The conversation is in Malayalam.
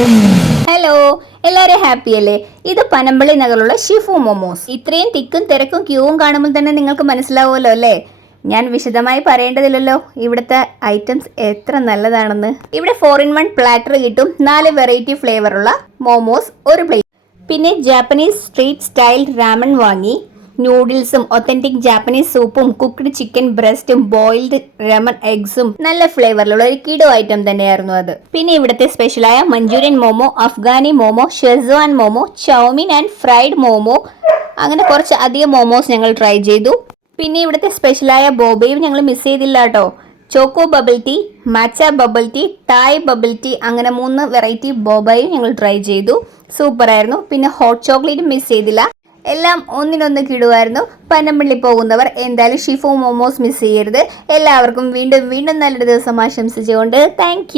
ഹലോ, എല്ലാവരും ഹാപ്പി അല്ലേ? ഇത് പനമ്പള്ളി നഗറിലുള്ള ഷിഫു മോമോസ്. ഇത്രയും തിക്കും തിരക്കും ക്യൂവും കാണുമ്പോൾ തന്നെ നിങ്ങൾക്ക് മനസ്സിലാവുമല്ലോ അല്ലേ? ഞാൻ വിശദമായി പറയേണ്ടതില്ലല്ലോ ഇവിടുത്തെ ഐറ്റംസ് എത്ര നല്ലതാണെന്ന്. ഇവിടെ 4-in-1 പ്ലാറ്റർ കിട്ടും. 4 വെറൈറ്റി ഫ്ലേവറുള്ള മോമോസ് ഒരു പ്ലേറ്റ്. പിന്നെ ജാപ്പനീസ് സ്ട്രീറ്റ് സ്റ്റൈൽ റാമൺ വാങ്ങി. നൂഡിൽസും ഒത്തന്റിക് ജാപ്പനീസ് സൂപ്പും കുക്ക്ഡ് ചിക്കൻ ബ്രസ്റ്റും ബോയിൽഡ് ലെമൺ എഗ്സും നല്ല ഫ്ലേവറിലുള്ള ഒരു കിടോ ഐറ്റം തന്നെയായിരുന്നു അത്. പിന്നെ ഇവിടുത്തെ സ്പെഷ്യലായ Manchurian momo, Afghani momo, Schezwan momo, chow mein and fried momo, അങ്ങനെ കുറച്ച് അധികം മോമോസ് ഞങ്ങൾ ട്രൈ ചെയ്തു. പിന്നെ ഇവിടുത്തെ സ്പെഷ്യലായ ബോബയും ഞങ്ങൾ മിസ് ചെയ്തില്ല കേട്ടോ. Choco bubble tea, matcha bubble tea, Thai bubble tea, അങ്ങനെ 3 വെറൈറ്റി ബോബയും ഞങ്ങൾ ട്രൈ ചെയ്തു. സൂപ്പർ ആയിരുന്നു. പിന്നെ ഹോട്ട് ചോക്ലേറ്റും മിസ് ചെയ്തില്ല. എല്ലാം ഒന്നിനൊന്ന് കിടുവായിരുന്നു. പനമ്പള്ളി പോകുന്നവർ എന്തായാലും ഷിഫു മോമോസ് മിസ് ചെയ്യരുത്. എല്ലാവർക്കും വീണ്ടും വീണ്ടും നല്ലൊരു ദിവസം ആശംസിച്ചുകൊണ്ട് താങ്ക്